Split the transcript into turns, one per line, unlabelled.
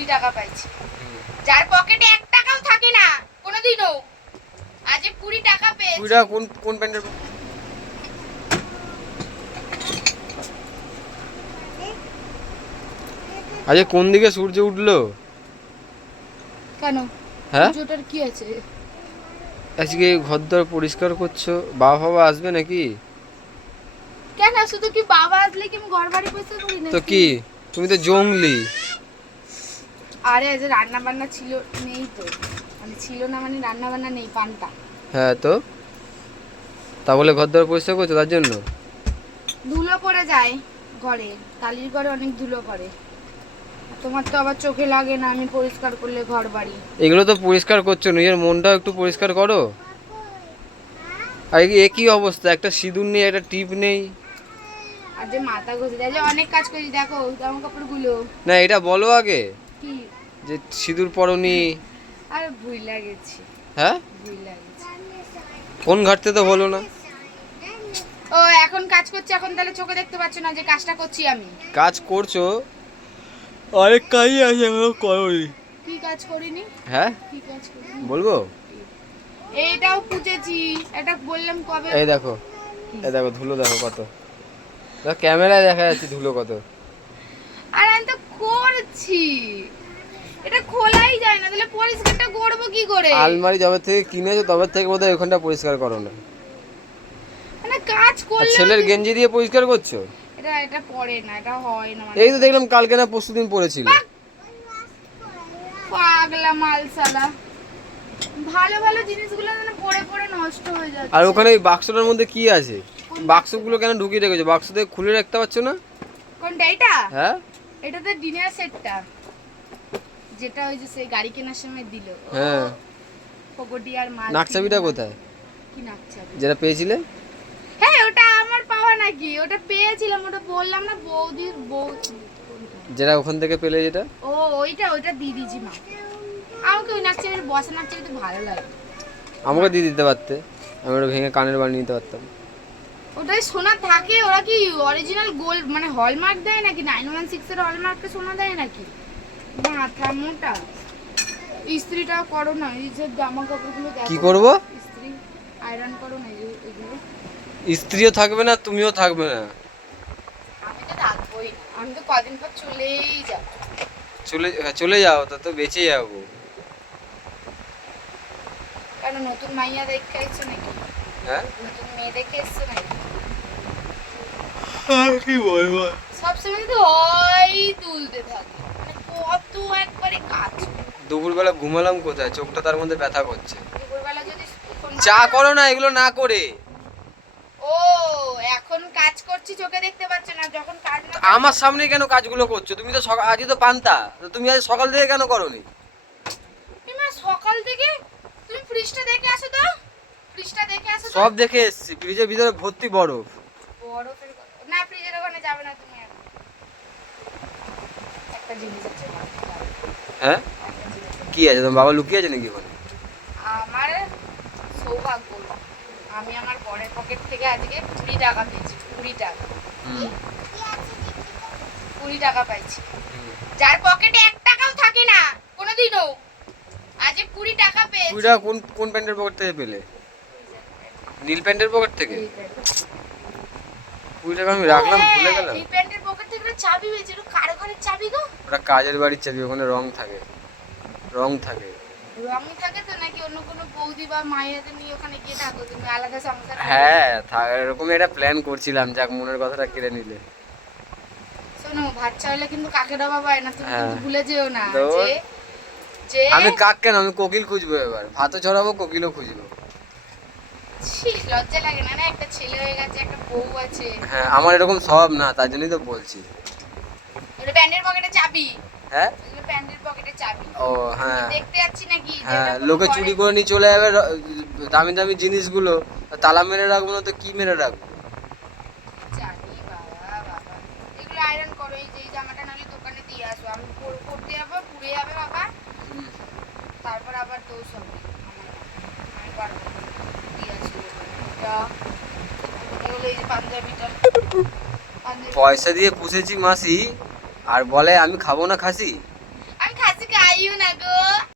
কুড়ি টাকা পাইছি। যার পকেটে এক টাকাও থাকে না কোনোদিনও। আজ কুড়ি টাকা পেয়েছি।
কুড়ি টাকা কোন কোন প্যান্টের আজকে কোন দিকে সূর্য উঠল?
কেন?
হ্যাঁ?
পুজোটার কি আছে?
আজকে ঘরদর পরিষ্কার করছ বাবা বাবা আসবে নাকি?
কেন? শুধু কি বাবা আসলে কি আমি ঘর বাড়ি পয়সা করি না
তো কি? তুমি তো জঙ্গলি।
আরে আজ রান্না বান্না ছিল নেই তো। মানে ছিল না মানে রান্না বান্না নেই পান্তা।
হ্যাঁ তো? তা বলে ঘরদর পরিষ্কার করছ তার জন্য?
ধুলো পড়ে যায় ঘরে টালির ঘরে অনেক ধুলো পড়ে। তোমার তো আবার চোখে লাগে না আমি পরিষ্কার করলে ঘর বাড়ি।
এগুলো তো পরিষ্কার করছ নিজের মনটাও একটু পরিষ্কার করো। আর এ কি অবস্থা? একটা সিঁদুর নেই একটা টিপ নেই।
আর যে মাথা ঘষে দেয় যে অনেক কাজ করি দেখো জামা কাপড়গুলো
না এটা বলো আগে।
কি?
যে সিঁদুর পরনি।
আর ভুল লাগেছি
হ্যাঁ?
ভুল লাগেছে
ফোন ঘাটতে তো বলো না।
ও এখন কাজ করছি এখন তাহলে চোখে দেখতে পাচ্ছ না যে কাজটা করছি আমি।
কাজ করছ? অনেক কাজই আছে এখনও করোনি।
কি কাজ করিনি?
হ্যাঁ?
কি কাজ করিনি?
বলব?
এইটাও পুজেছি এটা বললাম কবে?
এই দেখো এই দেখো ধুলো দেখো কত। দেখো ক্যামেরায় দেখা যাচ্ছে ধুলো কত।
করছি। এটা খোলাই যায় না তাহলে পরিষ্কারটা করব কি করে?
আলমারি যবে থেকে কিনেছো তবে থেকে বোধহয় ওখানটা পরিষ্কার করো না।
মানে কাজ করলে
ছেলের গেঞ্জি দিয়ে পরিষ্কার করছ?
এটা এটা পড়ে না এটা হয় না মানে।
এই তো দেখলাম কালকে না পরশু দিন পড়েছিল
পাগলা মালসালা। ভালো ভালো জিনিসগুলো মানে পড়ে পড়ে নষ্ট হয়ে যাচ্ছে।
আর ওখানে ওই বাক্সটার মধ্যে কি আছে? বাক্সগুলো কেন ঢুকিয়ে রেখেছো? বাক্স থেকে খুলে রাখতে পারছ না?
কোনটা এটা?
হ্যাঁ?
এটাতে ডিনার সেটটা যেটা ওই যে সেই গাড়ি কেনার সময় দিল।
হ্যাঁ।
পকটি আর মাল
নাকচাবিটা কোথায়?
কি নাকচাবি
যেটা পেয়েছিলে?
হ্যাঁ ওটা আমার পাওয়া নাকি। ওটা পেয়েছিলাম ওটা বললাম না বৌদির বউ
যেটা ওখান থেকে পেলে যেটা?
ও ওইটা ওইটা দিয়ে দিয়েছি মা। আমাকে ওই নাকচাবির বসা নাকচাবি তো ভালো লাগে।
আমাকে দিয়ে দিতে পারতে। আমি ওটা ভেঙে কানের বানিয়ে নিতে পারতাম।
ওটাই সোনা থাকে ওরা কি অরিজিনাল গোল্ড মানে হলমার্ক দেয় নাকি? নাইন ওয়ান সিক্স এর হলমার্কে সোনা দেয় নাকি? মাথা মোটা। ইস্ত্রিটা করো না এই যে জামা কাপড়গুলো
কি করব?
ইস্ত্রি আয়রন করো না এগুলো।
স্ত্রীও থাকবে না তুমিও থাকবে না।
আমি তো থাকবোই আমি তো কদিন পর চলেই যাব।
চলে হ্যাঁ, চলে যাও তা তো বেঁচে যাব।
কারণ নতুন মাইয়া দেখে এসছো নাকি?
হ্যাঁ?
মেয়ে দেখে এসছো নাকি?
কি বলব?
সবসময় তো হয় তুলতে থাকে। মানে কত একবারে কাজ।
দুপুরবেলা ঘুমালাম কোথায়? চোখটা তার মধ্যে ব্যথা করছে।
দুপুরবেলা যদি
চা করো না এগুলো না করে।
ও এখন কাজ করছি চোখে দেখতে পাচ্ছ না। যখন কাজ না
আমার সামনে কেন কাজগুলো করছ? তুমি তো সকাল আজই তো পান্তা। তো তুমি আজ সকাল থেকে কেন করোনি?
সকাল থেকে তুমি ফ্রিজটা দেখে আসো তো ফ্রিজটা দেখে আসো তো
সব দেখে এসছি ফ্রিজের ভিতরে ভর্তি বরফ।
বরফের না ফ্রিজের ওখানে যাবে না তুমি একটা জিনিস আছে
হ্যাঁ। কি আছে? তোমার বাবা লুকিয়ে আছে নাকি ওখানে?
আমার সৌভাগ্য আমি আমার বরের পকেট থেকে আজকে কুড়ি টাকা পেয়েছি কুড়ি টাকা। কুড়ি টাকা পাইছি। যার পকেটে এক টাকাও থাকে না কোনোদিনও। আজ এ কুড়ি টাকা পেয়েছি
কুড়ি টাকা কোন কোন প্যান্টের পকেট থেকে পেলে? নীল প্যান্টের পকেট থেকে? কুড়ি টাকা আমি রাখলাম
হ্যাঁ,
ভুলে গেলাম।
এই প্যান্টের পকেট থেকে চাবি এটা কার ঘরের চাবি গো?
ওটা কাজের বাড়ির চাবি ওখানে রং থাকে। রং থাকে।
রঙই থাকে তো নাকি অন্য কোনো বৌদি বা মায়েদের নিয়ে ওখানে গিয়ে থাকো? তুমি আলাদা সংসার
হ্যাঁ এরকম একটা প্ল্যান করছিলাম যাক মনের কথাটা কেড়ে নিলে।
শোনো ভাত চাইলে কিন্তু কাকে দেওয়া পায় না তুমি
হ্যাঁ।
কিন্তু ভুলে যেও না। যে
আমি কাক কেন? আমি কোকিল খুঁজবো এবার। ভাতও ছড়াবো কোকিলও খুঁজবো।
ছি, লজ্জা লাগে না না? একটা ছেলে হয়ে গেছে একটা বউ আছে।
হ্যাঁ আমার এরকম স্বভাব না তার জন্যই তো বলছি।
এটা প্যান্টের পকেটে চাবি?
হ্যাঁ?
প্যান্টের পকেটে চাবি।
ও হ্যাঁ।
দেখতে যাচ্ছি নাকি
হ্যাঁ লোকে চুরি করে নিয়ে চলে যাবে দামি দামি জিনিসগুলো তালা মেরে রাখব না তো কি মেরে রাখব?
আয়রন করো এই যে এই জামাটা নাহলে দোকানে দিয়ে আসো। আমি যাব পুড়ে যাবে বাবা। তারপর আবার দোষ হবে। আমি পারব না। দিয়ে আসি এটা এগুলো এই যে পাঞ্জাবিটা পাঞ্জাবি
পয়সা দিয়ে পুষেছি মাসি, আর বলে আমি খাব না খাসি।
আমি খাসি খাইও না গো।